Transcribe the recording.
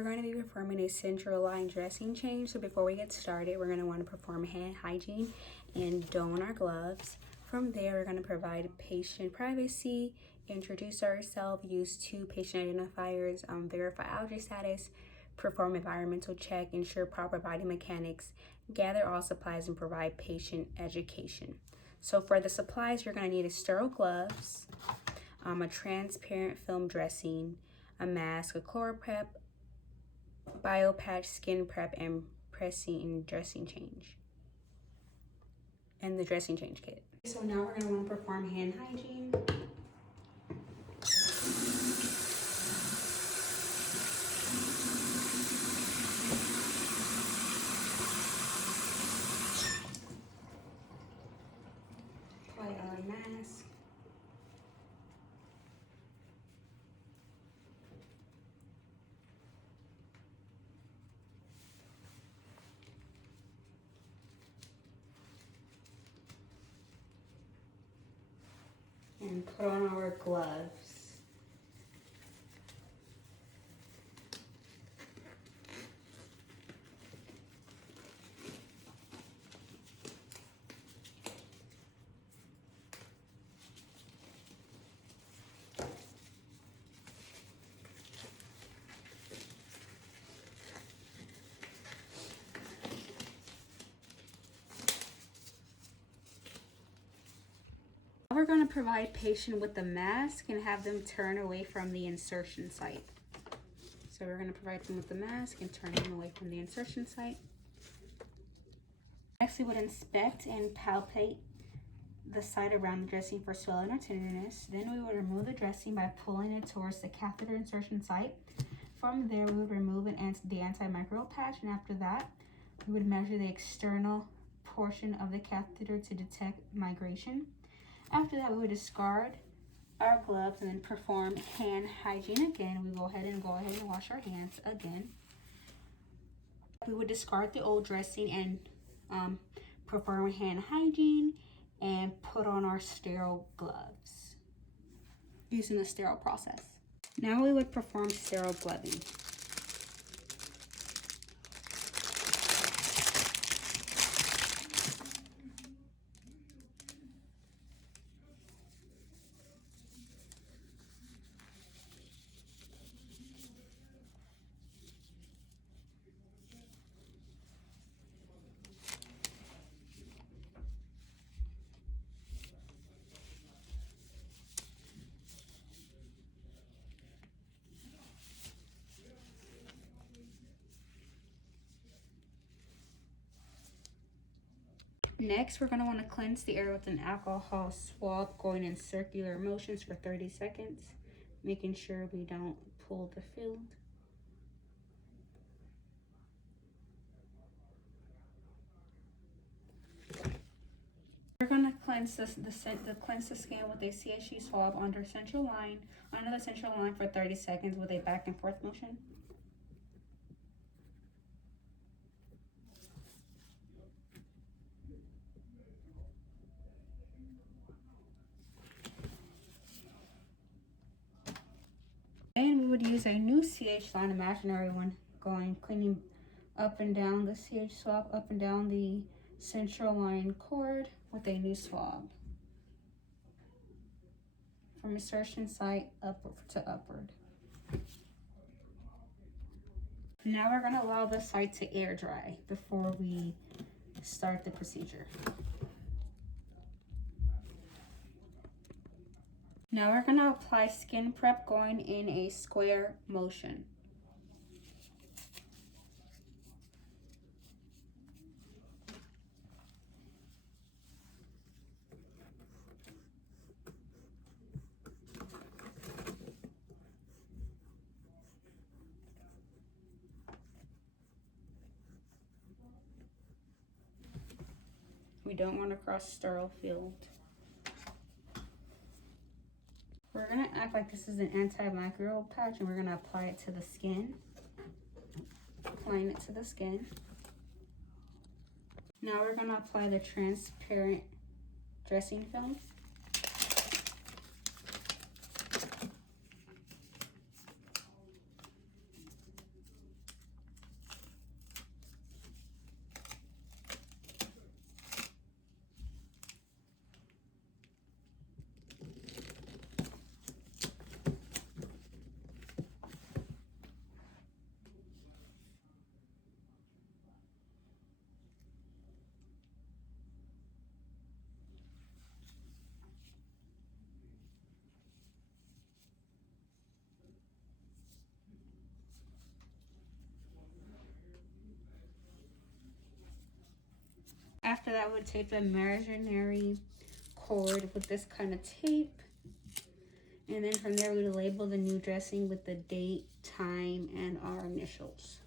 We're going to be performing a central line dressing change. So before we get started, we're going to want to perform hand hygiene and don our gloves. From there, we're going to provide patient privacy, introduce ourselves, use 2 patient identifiers, verify allergy status, perform environmental check, ensure proper body mechanics, gather all supplies, and provide patient education. So for the supplies, you're going to need a sterile gloves, a transparent film dressing, a mask, a ChloraPrep, BioPatch, skin prep, and pressing and dressing change. And the dressing change kit. So now we're going to want to perform hand hygiene. Apply our mask. And put on our gloves. We're going to provide patient with the mask and have them turn away from the insertion site. So we're going to provide them with the mask and turn them away from the insertion site. Next, we would inspect and palpate the site around the dressing for swelling or tenderness. Then we would remove the dressing by pulling it towards the catheter insertion site. From there, we would remove the antimicrobial patch, and after that, we would measure the external portion of the catheter to detect migration. After that, we would discard our gloves and then perform hand hygiene again. We go ahead and wash our hands again. We would discard the old dressing and perform hand hygiene and put on our sterile gloves using the sterile process. Now we would perform sterile gloving. Next, we're going to want to cleanse the air with an alcohol swab going in circular motions for 30 seconds, making sure we don't pull the field. We're going to cleanse the skin with a CSU swab under the central line for 30 seconds with a back and forth motion. And we would use a new CH line, imaginary one, cleaning up and down the CH swab, up and down the central line cord with a new swab. From insertion site upward to upward. Now we're going to allow the site to air dry before we start the procedure. Now we're going to apply skin prep going in a square motion. We don't want to cross sterile field. We're going to act like this is an antimicrobial patch, and we're going to apply it to the skin. Applying it to the skin. Now we're going to apply the transparent dressing film. After that, we'll tape the imaginary cord with this kind of tape. And then from there, we would label the new dressing with the date, time, and our initials.